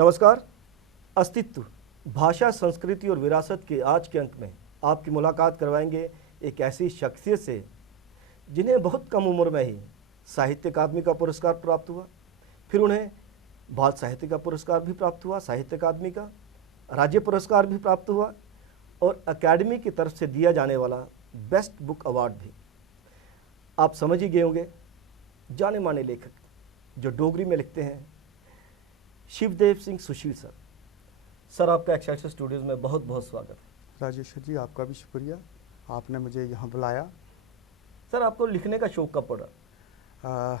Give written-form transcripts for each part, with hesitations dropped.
नमस्कार। अस्तित्व, भाषा, संस्कृति और विरासत के आज के अंक में आपकी मुलाकात करवाएंगे एक ऐसी शख्सियत से जिन्हें बहुत कम उम्र में ही साहित्य अकादमी का पुरस्कार प्राप्त हुआ, फिर उन्हें बाल साहित्य का पुरस्कार भी प्राप्त हुआ, साहित्य अकादमी का राज्य पुरस्कार भी प्राप्त हुआ और अकादमी की तरफ से दिया जाने वाला बेस्ट बुक अवार्ड भी। आप समझ ही गए होंगे, जाने माने लेखक जो डोगरी में लिखते हैं, शिवदेव सिंह सुशील सर। सर, आपका एक्सेलसियर स्टूडियोज में बहुत बहुत स्वागत है। राजेश्वर जी, आपका भी शुक्रिया, आपने मुझे यहाँ बुलाया। सर, आपको लिखने का शौक कब पड़ा?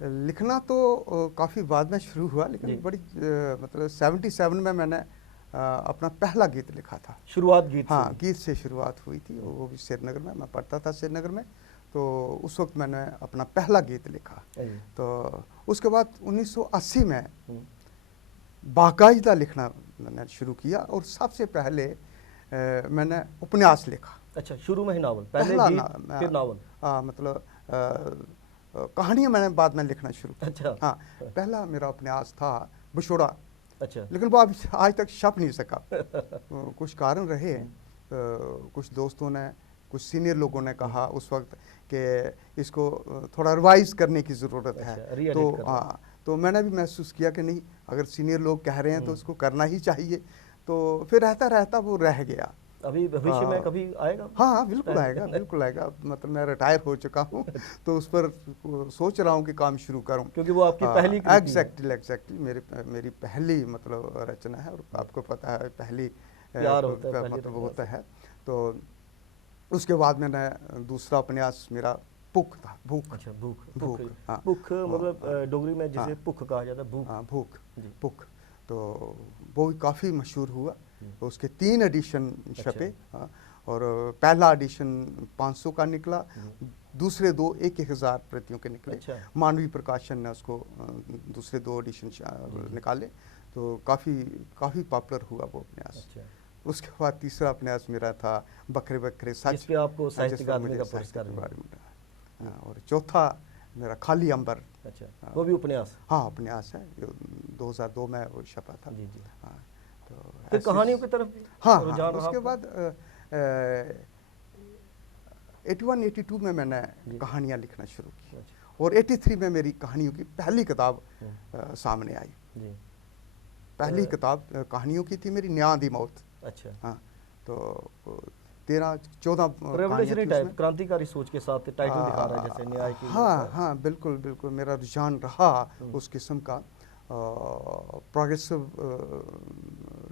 लिखना तो काफ़ी बाद में शुरू हुआ, लेकिन बड़ी मतलब 77 में मैंने अपना पहला गीत लिखा था। शुरुआत गीत हाँ, गीत से शुरुआत हुई थी, वो भी श्रीनगर में। मैं पढ़ता था श्रीनगर में, तो उस वक्त मैंने अपना पहला गीत लिखा। तो उसके बाद 1980 में बाकायदा लिखना मैंने शुरू किया और सबसे पहले मैंने उपन्यास लिखा। अच्छा, शुरू में ही नावल, पहले गीत फिर नावल। मतलब कहानियाँ मैंने बाद में लिखना शुरू किया। अच्छा। हाँ, पहला मेरा उपन्यास था बिछोड़ा। अच्छा। लेकिन वो अभी आज तक छप नहीं सका। कुछ कारण रहे, कुछ दोस्तों ने, कुछ सीनियर लोगों ने कहा उस वक्त कि इसको थोड़ा रिवाइज करने की ज़रूरत है। तो हाँ, तो मैंने भी महसूस किया कि नहीं, अगर सीनियर लोग कह रहे हैं तो उसको करना ही चाहिए। तो फिर रहता रहता वो रह गया। अभी भविष्य में कभी आएगा? हाँ, बिल्कुल आएगा, बिल्कुल आएगा। मतलब मैं रिटायर हो चुका हूँ, तो उस पर सोच रहा हूँ कि काम शुरू करूँ, क्योंकि वो आपकी पहली एग्जैक्टली मेरी पहली मतलब रचना है। और आपको पता है, पहली प्यार होता है, मतलब होता है। तो उसके बाद मैंने दूसरा उपन्यास मेरा भूख था। भूख। अच्छा, भूख। भूख, हाँ। भूख मतलब डोगरी में जिसे भूख कहा जाता है, भूख। हाँ, भूख, भूख। तो वो भी काफ़ी मशहूर हुआ। उसके 3 एडिशन छपे। हाँ, और पहला एडिशन 500 का निकला, दूसरे 2 1,000 प्रतियों के निकले। मानवी प्रकाशन ने उसको दूसरे 2 एडिशन निकाले, तो काफ़ी पॉपुलर हुआ वो उपन्यास। उसके बाद तीसरा उपन्यास मेरा था बकरे बकरे सच, जिस पे आपको साहित्य अकादमी का पुरस्कार मिला। और चौथा मेरा खाली अंबर। अच्छा, वो भी उपन्यास? हाँ, उपन्यास है, 2002 में वो छपा था। जी जी। हाँ, तो फिर कहानियों की तरफ हाँ, उसके बाद 81-82 में मैंने कहानियाँ लिखना शुरू की। और 83 में मेरी कहानियों की पहली किताब सामने आई। पहली किताब कहानियों की थी मेरी, न्याय दी मौत। अच्छा। हाँ, तो 13-14 रेवोल्यूशनरी टाइप, क्रांतिकारी सोच के साथ टाइटल दिखा रहा है, जैसे न्याय की। हाँ हाँ, बिल्कुल बिल्कुल मेरा रुझान रहा उस किस्म का। प्रोग्रेसिव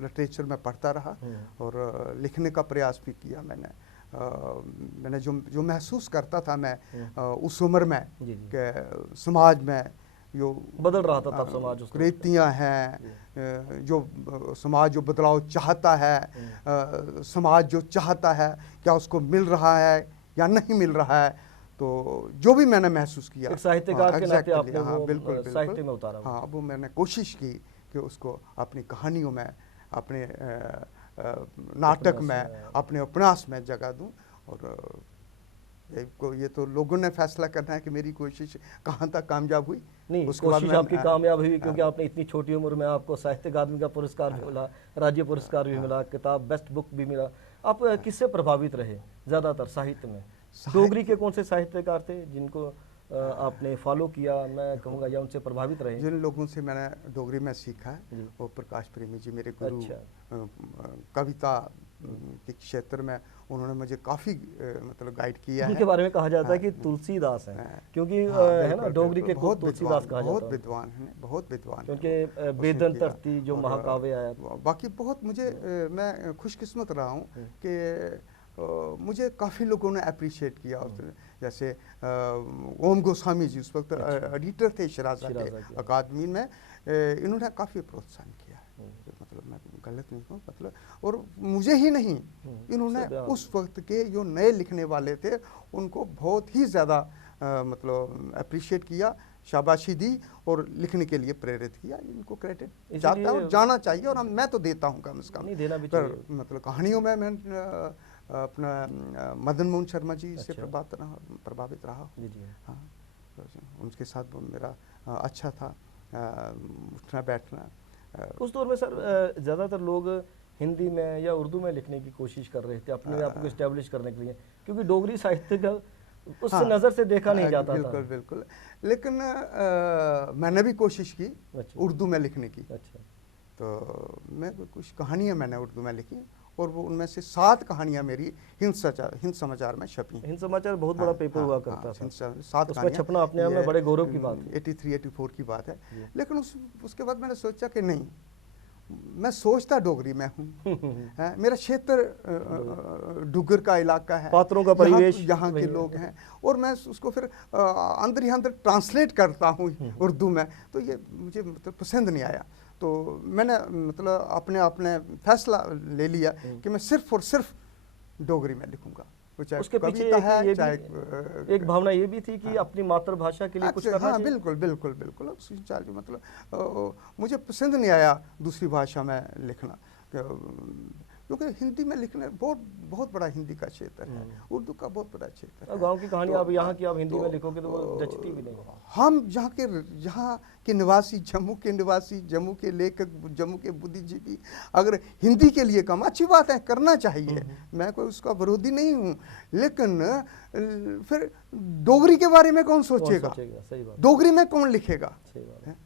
लिटरेचर में पढ़ता रहा और लिखने का प्रयास भी किया मैंने जो महसूस करता था मैं उस उम्र में कि समाज में जो बदल रहा था तब समाज, कुरीतियाँ हैं, जो समाज जो बदलाव चाहता है, समाज जो चाहता है, क्या उसको मिल रहा है या नहीं मिल रहा है। तो जो भी मैंने महसूस किया, एक साहित्यकार के नाते आपने वो बिल्कुल साहित्य में उतारा। हाँ, वो मैंने कोशिश की कि उसको अपनी कहानियों में, अपने नाटक में, अपने उपन्यास में जगह दूं। और ये तो लोगों ने फैसला करना है कि मेरी कोशिश कहाँ तक कामयाब हुई। नहीं, कोशिश आपकी कामयाब हुई, क्योंकि आपने इतनी छोटी उम्र में आपको साहित्य अकादमी का पुरस्कार भी मिला, राज्य पुरस्कार भी मिला, किताब बेस्ट बुक भी मिला। आप किससे प्रभावित रहे ज़्यादातर साहित्य में? डोगरी के कौन से साहित्यकार थे जिनको आपने फॉलो किया, मैं कहूँगा, या उनसे प्रभावित रहे? जिन लोगों से मैंने डोगरी में सीखा है वो प्रकाश प्रेमी जी मेरे गुरु। कविता के क्षेत्र में उन्होंने मुझे काफ़ी मतलब गाइड किया है। उनके बारे में कहा जाता है कि तुलसीदास हैं, क्योंकि है ना, डोगरी के तुलसीदास कहा जाता है। बहुत विद्वान हैं, बहुत विद्वान, क्योंकि बेदन धरती जो महाकाव्य आया। बाकी बहुत मुझे, मैं खुशकिस्मत रहा हूँ कि मुझे काफ़ी लोगों ने अप्रिशिएट किया। जैसे ओम गोस्वामी जी उस वक्त एडिटर थे शराजा के अकादमी में, इन्होंने काफ़ी प्रोत्साहन किया है। मतलब मैं गलत नहीं हूँ, मतलब, और मुझे ही नहीं, इन्होंने उस वक्त के जो नए लिखने वाले थे उनको बहुत ही ज़्यादा मतलब अप्रिशिएट किया, शाबाशी दी और लिखने के लिए प्रेरित किया। इनको क्रेडिट जाता है और जाना चाहिए, और मैं तो देता हूँ कम से कम। देना भी चाहिए। मतलब कहानियों में मैं अपना मदन मोहन शर्मा जी से प्रभावित रहा हूँ। हाँ, उनके साथ मेरा अच्छा था उठना बैठना। उस दौर में सर ज़्यादातर लोग हिंदी में या उर्दू में लिखने की कोशिश कर रहे थे अपने आप को इस्टेब्लिश करने के लिए, क्योंकि डोगरी साहित्य का उस नज़र से देखा नहीं जाता बिल्कुल था। बिल्कुल। लेकिन मैंने भी कोशिश की अच्छा। उर्दू में लिखने की। अच्छा। तो मैं कुछ कहानियाँ मैंने उर्दू में लिखी और वो उनमें से 7 कहानियाँ मेरी हिंद समाचार में छपी। हिंद समाचार बहुत बड़ा पेपर हुआ करता था, 7 उसमें कहानियाँ छपना अपने आप में बड़े गौरव की बात है। 83-84 की बात है। लेकिन उसके बाद मैंने सोचा कि नहीं, मैं सोचता डोगरी में हूँ। मेरा क्षेत्र डुग्गर का इलाका है, पात्रों का परिवेश यहाँ के लोग हैं, और मैं उसको फिर अंदर ही अंदर ट्रांसलेट करता हूँ उर्दू में, तो ये मुझे मतलब पसंद नहीं आया। तो मैंने मतलब अपने फैसला ले लिया कि मैं सिर्फ और सिर्फ डोगरी में लिखूंगा। उसके पीछे एक भावना ये भी थी कि अपनी मातृभाषा के लिए कुछ करना चाहिए। बिल्कुल बिल्कुल बिल्कुल। मतलब मुझे पसंद नहीं आया दूसरी भाषा में लिखना, क्योंकि हिंदी में लिखने बहुत बड़ा हिंदी का क्षेत्र है, उर्दू का बहुत बड़ा क्षेत्र है। गांव की कहानी आप यहाँ की आप हिंदी में लिखोगे तो वो जचती भी नहीं। हम यहाँ के निवासी, जम्मू के निवासी, जम्मू के लेखक, जम्मू के बुद्धिजीवी अगर हिंदी के लिए काम, अच्छी बात है, करना चाहिए, मैं कोई उसका विरोधी नहीं हूँ, लेकिन फिर डोगरी के बारे में कौन सोचेगा? सही बात। डोगरी में कौन लिखेगा? सही बात है।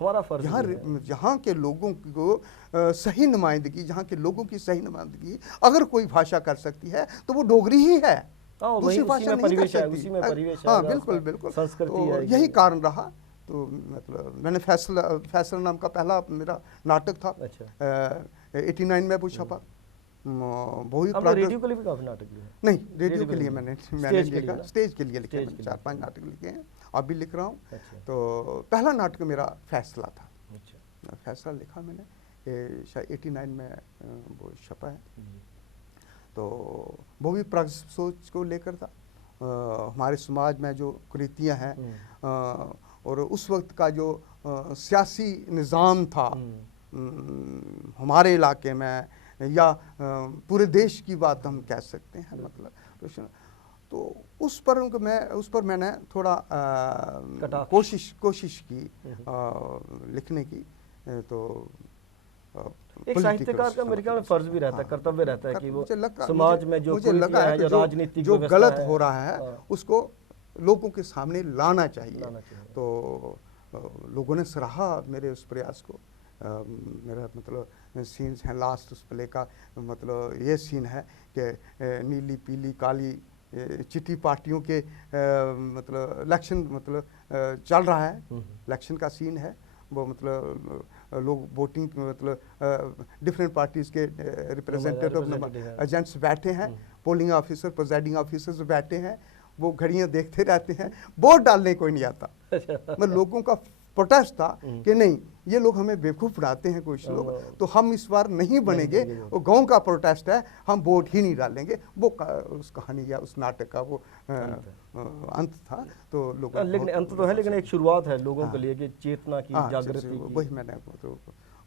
हमारा फर्ज यहाँ के लोगों को सही नुमाइंदगी, यहाँ के लोगों की सही नुमाइंदगी अगर कोई भाषा कर सकती है तो वो डोगरी ही है, दूसरी भाषा नहीं कर सकती। हाँ बिल्कुल बिल्कुल, तो यही कारण रहा। तो मतलब मैंने फैसला नाम का पहला मेरा नाटक था। अच्छा। 89 में वो छपा। रेडियो के लिए भी काफी नाटक लिखे? नहीं, रेडियो के लिए मैंने लिखा, स्टेज के लिए लिखे, 4-5 नाटक लिखे हैं, अब भी लिख रहा हूँ। अच्छा। तो पहला नाटक मेरा फैसला था। अच्छा। फैसला लिखा मैंने, शायद 89 में वो छपा है। तो वो भी प्राग सोच को लेकर था, हमारे समाज में जो कुरीतियाँ हैं और उस वक्त का जो सियासी निज़ाम था हमारे इलाके में, या पूरे देश की बात हम कह सकते हैं, मतलब तो उस पर मैंने थोड़ा कोशिश की लिखने की। तो एक साहित्यकार का मेरे ख्याल में फर्ज भी रहता है, कर्तव्य रहता है कि वो समाज में जो राजनीतिक जो गलत हो रहा है उसको लोगों के सामने लाना चाहिए। तो लोगों ने सराहा मेरे उस प्रयास को। मेरा मतलब सीन्स हैं लास्ट उस प्ले का, मतलब ये सीन है कि नीली पीली काली चिट्ठी पार्टियों के मतलब इलेक्शन मतलब चल रहा है, इलेक्शन का सीन है वो, मतलब लोग वोटिंग मतलब डिफरेंट पार्टीज के रिप्रेजेंटेटिव एजेंट्स बैठे हैं, पोलिंग ऑफिसर, प्रिजाइडिंग ऑफिसर्स बैठे हैं, वो घड़ियां देखते रहते हैं, वोट डालने कोई नहीं आता। मतलब लोगों का प्रोटेस्ट था कि नहीं, ये लोग हमें बेवकूफ़ बनाते हैं कुछ लोग, तो हम इस बार नहीं बनेंगे, वो गांव का प्रोटेस्ट है, हम वोट ही नहीं डालेंगे। वो उस कहानी या उस नाटक का वो अंत था। तो लोगों, लेकिन अंत तो है, लेकिन एक शुरुआत है लोगों के लिए कि चेतना की, जागृति की, वही मैंने तो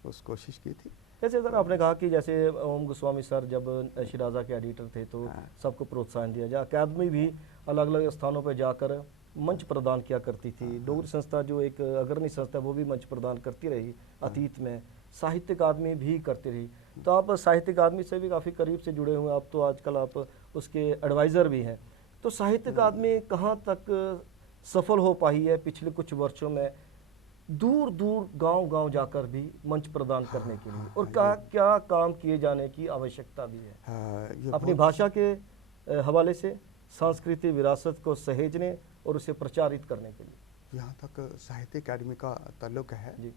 उस कोशिश की थी। जैसे सर आपने कहा कि जैसे ओम गोस्वामी सर जब शिराजा के एडिटर थे तो सबको प्रोत्साहन दिया जाए, अकादमी भी अलग अलग स्थानों पर जाकर मंच प्रदान किया करती थी। डोगरी संस्था जो एक अग्रणी संस्था वो भी मंच प्रदान करती रही अतीत में, साहित्य अकादमी भी करती रही। तो आप साहित्य अकादमी से भी काफ़ी करीब से जुड़े हुए हैं, अब तो आजकल आप उसके एडवाइज़र भी हैं। तो साहित्य अकादमी कहाँ तक सफल हो पाई है पिछले कुछ वर्षों में, दूर दूर गांव जाकर भी मंच प्रदान करने के लिए, और क्या काम किए जाने की आवश्यकता भी है अपनी भाषा के हवाले से सांस्कृतिक विरासत को सहेजने और उसे प्रचारित करने के लिए? यहाँ तक साहित्य अकादमी का ताल्लुक है जी,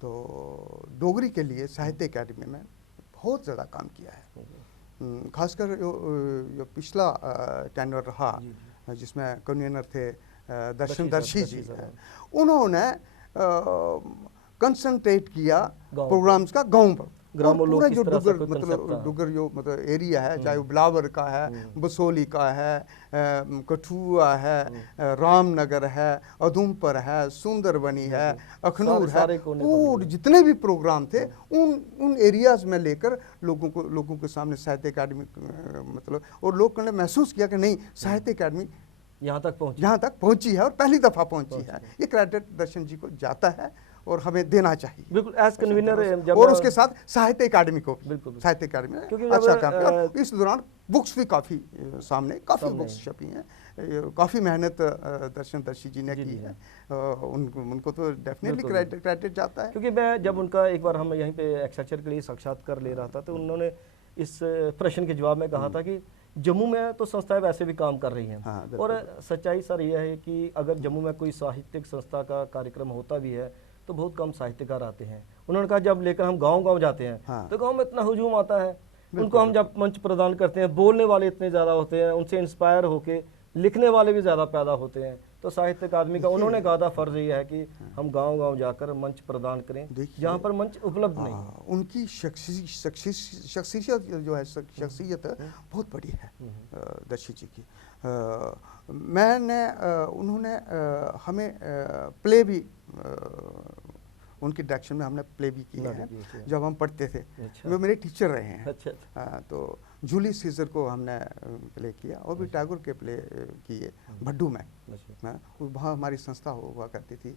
तो डोगरी के लिए साहित्य अकादमी में बहुत ज़्यादा काम किया है। खासकर जो पिछला टेन्योर रहा जिसमें कन्वीनर थे दर्शनदर्शी जी, उन्होंने कंसंट्रेट किया प्रोग्राम्स का गाँव पर। पूरा जो डुगर जो मतलब एरिया है, चाहे वो बिलावर का है, बसोली का है, कठुआ है, रामनगर है, उधमपुर है, सुंदरबनी है, अखनूर है, और जितने भी प्रोग्राम थे उन एरियाज में लेकर लोगों के सामने साहित्य अकादमी मतलब, और लोगों ने महसूस किया कि नहीं, साहित्य अकादमी यहाँ तक पहुंची है और पहली दफा पहुंची है। ये क्रेडिट दर्शन जी को जाता है और हमें देना चाहिए। बिल्कुल एज कन्वीनर जब और उसके साथ साहित्य अकादमी को बिल्कुल साहित्य अकादमी ने क्योंकि अच्छा काम किया। और इस दौरान बुक्स भी काफ़ी सामने काफ़ी सामने बुक्स छपी हैं, काफ़ी मेहनत दर्शन दर्शी जी ने की है। उनको तो डेफिनेटली क्रेडिट जाता है। क्योंकि मैं जब उनका एक बार हम यहीं पे एक्सटेंचर के लिए साक्षात्कार ले रहा था तो उन्होंने इस प्रश्न के जवाब में कहा था कि जम्मू में तो संस्थाएं वैसे भी काम कर रही हैं। हाँ, और सच्चाई सर यह है कि अगर जम्मू में कोई साहित्यिक संस्था का कार्यक्रम होता भी है तो बहुत कम साहित्यकार आते हैं। उन्होंने कहा जब लेकर हम गांव-गांव जाते हैं हाँ। तो गांव में इतना हुजूम आता है, उनको हम जब मंच प्रदान करते हैं, बोलने वाले इतने ज़्यादा होते हैं, उनसे इंस्पायर होके लिखने वाले भी ज़्यादा पैदा होते हैं। तो साहित्य अकादमी का उन्होंने कहा था फर्ज ये है कि हम गांव-गांव जाकर मंच प्रदान करें जहां पर मंच उपलब्ध नहीं। उनकी शख्सियत जो है, शख्सियत बहुत बड़ी है दर्शी जी की। उन्होंने हमें प्ले भी उनके डायरेक्शन में हमने प्ले भी किए हैं जब हम पढ़ते थे। वो मेरे टीचर रहे हैं। तो जूलियस सीजर को हमने प्ले किया और भी टैगोर के प्ले किए भड्डू में। वहाँ हमारी संस्था हुआ करती थी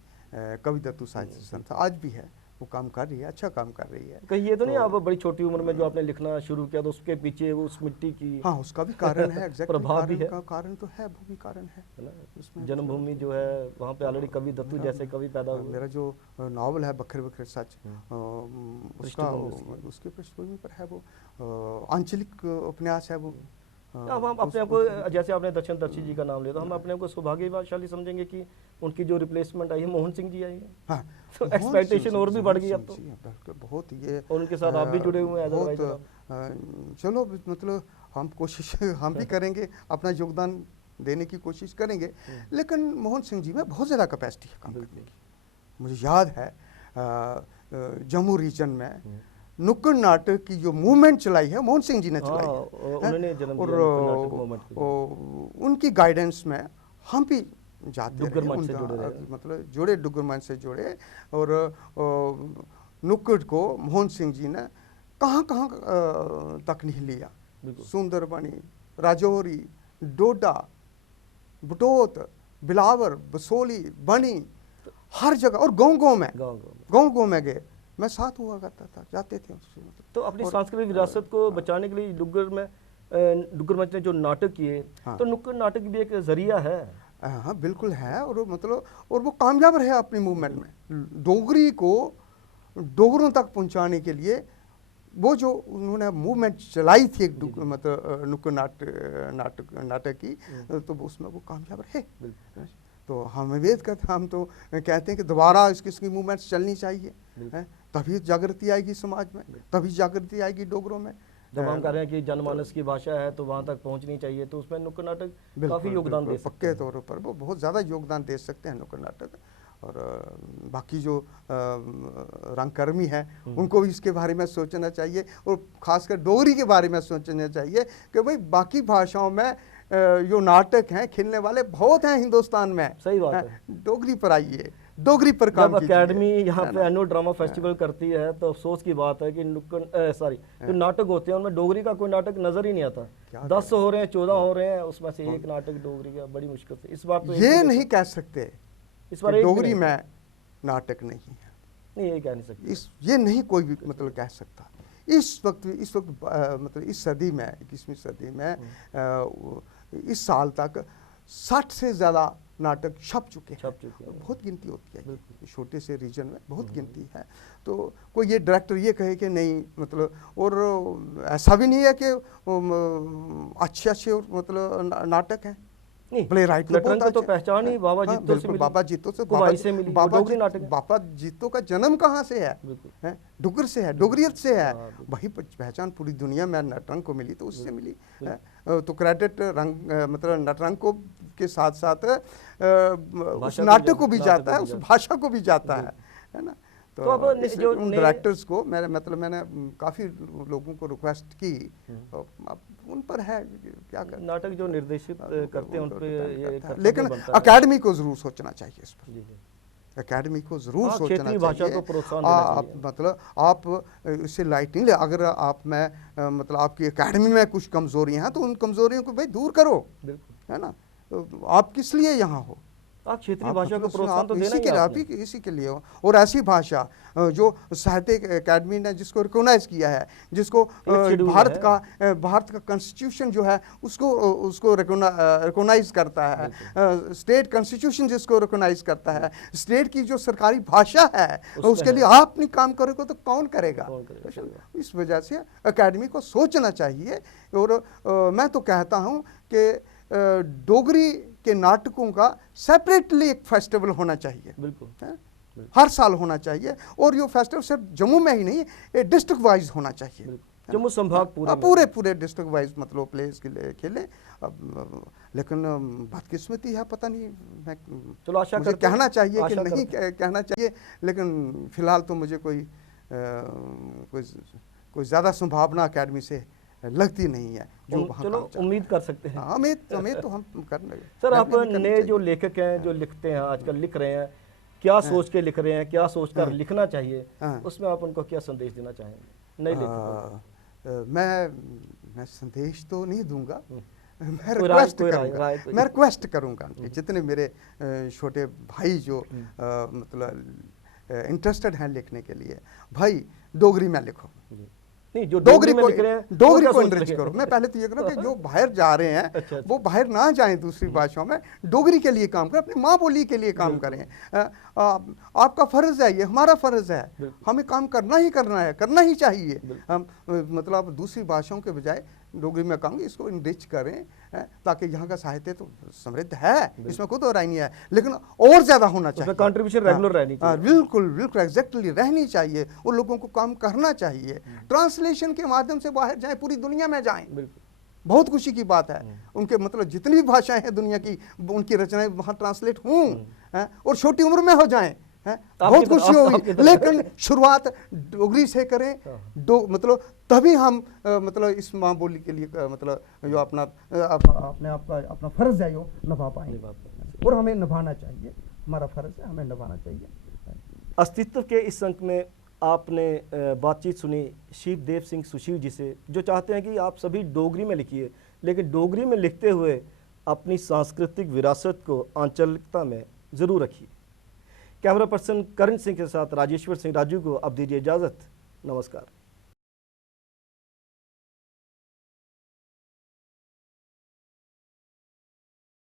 कविदत्तु साहित्य संस्था, आज भी है, वो काम कर रही है, अच्छा काम कर रही है। कहीं ये तो नहीं आप बड़ी छोटी उम्र में जो आपने लिखना शुरू किया तो उसके पीछे उस मिट्टी की हाँ उसका भी कारण है, प्रभाव भी है, कारण तो है, भूमि कारण है उसमें। जन्मभूमि जो है वहाँ पे ऑलरेडी कविदत्तु जैसे कवि पैदा हुए। मेरा जो नावल है बखरे बखरे सच, उसका उसके पृष्ठभूमि पर है, वो आंचलिक उपन्यास है वो। अब हम अपने आप को, जैसे आपने दर्शन दर्शी जी का नाम लिया, तो हम अपने आप को सौभाग्यशाली समझेंगे कि उनकी जो रिप्लेसमेंट आई है मोहन सिंह जी आई है। हाँ, तो एक्सपेक्टेशन और भी बढ़ गई अब तो बहुत। ये और उनके साथ आप भी जुड़े हुए हैं। चलो मतलब हम कोशिश हम भी करेंगे, अपना योगदान देने की कोशिश करेंगे, लेकिन मोहन सिंह जी में बहुत ज़्यादा कैपेसिटी है काम करने की। मुझे याद है जम्मू रीजन में नुक्कड़ नाटक की जो मूवमेंट चलाई है मोहन सिंह जी ने चलाई है, और उनकी गाइडेंस में हम भी जाते रहे, मतलब जुड़े, डुग्गर मंच से जुड़े। और नुक्कड़ को मोहन सिंह जी ने कहाँ कहाँ तक नहीं लिया, सुंदरबनी, राजौरी, डोडा, बटोत, बिलावर, बसोली, बनी, हर जगह, और गाँव में गए, मैं साथ हुआ करता था, जाते थे उससे। तो अपनी सांस्कृतिक विरासत को बचाने के लिए डुग्गर मंच ने जो नाटक किए, तो नुक्कड़ नाटक भी एक जरिया है। हाँ बिल्कुल है, और मतलब और वो कामयाब रहे अपनी मूवमेंट में, डोगरी को डोगरों तक पहुंचाने के लिए। वो जो उन्होंने मूवमेंट चलाई थी एक मतलब नुक्कड़ नाटक की, तो उसमें वो कामयाब रहे। तो हम उम्मीद करते, हम तो कहते हैं कि दोबारा इसकी मूवमेंट्स चलनी चाहिए, तभी जागृति आएगी समाज में, तभी जागृति आएगी डोगरों में। जब हम कह रहे हैं कि जनमानस की भाषा है तो वहाँ तक पहुँचनी चाहिए, तो उसमें नुक्कड़ नाटक काफ़ी योगदान दे सकते हैं। पक्के तौर पर वो बहुत ज़्यादा योगदान दे सकते हैं नुक्कड़ नाटक। और बाकी जो रंगकर्मी है उनको भी इसके बारे में सोचना चाहिए, और ख़ासकर डोगरी के बारे में सोचना चाहिए कि भाई बाकी भाषाओं में जो नाटक हैं खिलने वाले बहुत हैं हिंदुस्तान में। सही बात है। डोगरी पर आइए, डोगरी पर काम कीजिए। अकेडमी यहाँ पे एनुअल ड्रामा फेस्टिवल करती है तो अफसोस की बात है कि जो नाटक होते हैं उनमें डोगरी का कोई नाटक नज़र ही नहीं आता। 10 हो रहे हैं, 14 हो रहे हैं, उसमें से एक नाटक डोगरी का, बड़ी मुश्किल से। इस बार तो ये नहीं कह सकते इस बार डोगरी में नाटक नहीं है, नहीं ये कह नहीं सकते, ये नहीं कोई भी मतलब कह सकता। इस वक्त मतलब इस सदी में, 21वीं सदी में, इस साल तक 60 से ज़्यादा नाटक छप चुके हैं। बहुत गिनती होती है, छोटे से रीजन में बहुत गिनती है। तो कोई ये डायरेक्टर ये कहे कि नहीं मतलब, और ऐसा भी नहीं है कि अच्छे मतलब नाटक हैं। प्ले राइट तो पहचान ही बाबा जीतो से मिली, बाबा जीतो से मिली। बाबा जीतो का जन्म कहाँ से है? डुग्गर से है, डोगरियत से है। वही पहचान पूरी दुनिया में नटरंग को मिली तो उससे मिली। तो क्रेडिट मतलब नटरंग को के साथ साथ उस नाटक को भी जाता है, उस भाषा को भी जाता है ना। तो उन डायरेक्टर्स को मैंने काफ़ी लोगों को रिक्वेस्ट की, अब उन पर है क्या कर, नाटक जो निर्देशित करते हैं उन पे ये, लेकिन अकेडमी को जरूर सोचना चाहिए इस पर। एकेडमी को जरूर सोचना चाहिए। मतलब आप इससे लाइट नहीं ले, अगर आप में मतलब आपकी एकेडमी में कुछ कमजोरियां हैं तो उन कमजोरियों को भाई दूर करो, है ना। तो आप किस लिए यहाँ हो, आप क्षेत्रीय आप भाषा को मतलब सुनो, प्रोत्साहन आप तो देना इसी ही के लिए, आप आपने। ही इसी के लिए हो। और ऐसी भाषा जो साहित्य अकेडमी ने जिसको रिकॉग्नाइज किया है, जिसको Fifth schedule में भारत है। भारत का कॉन्स्टिट्यूशन जो है उसको उसको रिकॉग्नाइज करता है, स्टेट कॉन्स्टिट्यूशन जिसको रिकॉग्नाइज करता है, स्टेट की जो सरकारी भाषा है उसमें उसके है। लिए आप नहीं काम करोगे तो कौन करेगा? कौन करेगा, सही बात। इस वजह से अकेडमी को सोचना चाहिए। और मैं तो कहता हूँ कि डोगरी के नाटकों का सेपरेटली एक फेस्टिवल होना चाहिए, बिल्कुल। है? हर साल होना चाहिए। और ये फेस्टिवल सिर्फ जम्मू में ही नहीं, ये डिस्ट्रिक्ट वाइज होना चाहिए। बिल्कुल। जम्मू संभाग पूरे में। पूरे पूरे डिस्ट्रिक्ट वाइज मतलब प्लेस के लिए खेले। लेकिन बदकिस्मती है, पता नहीं, मैं चलो आशा मुझे करते हैं, कहना चाहिए कि आशा नहीं करते हैं। कहना चाहिए, लेकिन फिलहाल तो मुझे कोई कोई ज़्यादा संभावना अकेडमी से लगती नहीं है जो वहाँ चलो काम चल उम्मीद रहा कर सकते हैं। है। उम्मीद तो हम करने सर करनी आप भी करनी नए जो चाहिए। लेखक हैं, जो लिखते हैं आजकल, लिख रहे हैं, क्या सोच के लिख रहे हैं, क्या सोचकर लिखना चाहिए, हाँ। उसमें आप उनको क्या संदेश देना चाहेंगे नए लेखकों को? मैं संदेश तो नहीं दूंगा, मैं कोई रिक्वेस्ट कोई करूंगा। राय कोई- मैं रिक्वेस्ट करूंगा कि जितने मेरे छोटे भाई जो मतलब इंटरेस्टेड हैं लिखने के लिए, भाई डोगरी में लिखो। जी। नहीं, जो डोगरी में लिख रहे हैं वो डोगरी क्या को सोच एनरिच रखे करो। हैं? मैं पहले तो ये करूँ कि जो बाहर जा रहे हैं अच्छा, वो बाहर ना जाएं दूसरी भाषाओं में, डोगरी के लिए काम करें, अपनी माँ बोली के लिए काम करें। आपका फर्ज है, ये हमारा फर्ज है, हमें काम करना ही करना है, करना ही चाहिए। हम मतलब दूसरी भाषाओं के बजाय डोगरी में काम, इसको इनरिच करें, ताकि यहाँ का साहित्य तो समृद्ध है, इसमें कोई तो राय नहीं है, लेकिन और ज्यादा होना चाहिए। कंट्रीब्यूशन रेगुलर रहनी चाहिए। बिल्कुल बिल्कुल एग्जैक्टली रहनी चाहिए। उन लोगों को काम करना चाहिए, ट्रांसलेशन के माध्यम से बाहर जाएं, पूरी दुनिया में जाएं। बहुत खुशी की बात है, उनके मतलब जितनी भी भाषाएं हैं दुनिया की, उनकी रचनाएं वहाँ ट्रांसलेट हों और छोटी उम्र में हो जाएं। बहुत खुशी होगी। लेकिन शुरुआत डोगरी से करें, मतलब तभी हम मतलब इस माँ बोली के लिए मतलब जो अपना फर्ज है जो निभा पाएंगे, और हमें निभाना चाहिए, हमारा फर्ज है, हमें निभाना चाहिए। अस्तित्व के इस अंक में आपने बातचीत सुनी शिवदेव सिंह सुशील जी से, जो चाहते हैं कि आप सभी डोगरी में लिखिए, लेकिन डोगरी में लिखते हुए अपनी सांस्कृतिक विरासत को आंचलिकता में ज़रूर रखिए। कैमरा पर्सन करण सिंह के साथ राजेश्वर सिंह राजू को अब दीजिए इजाज़त। नमस्कार।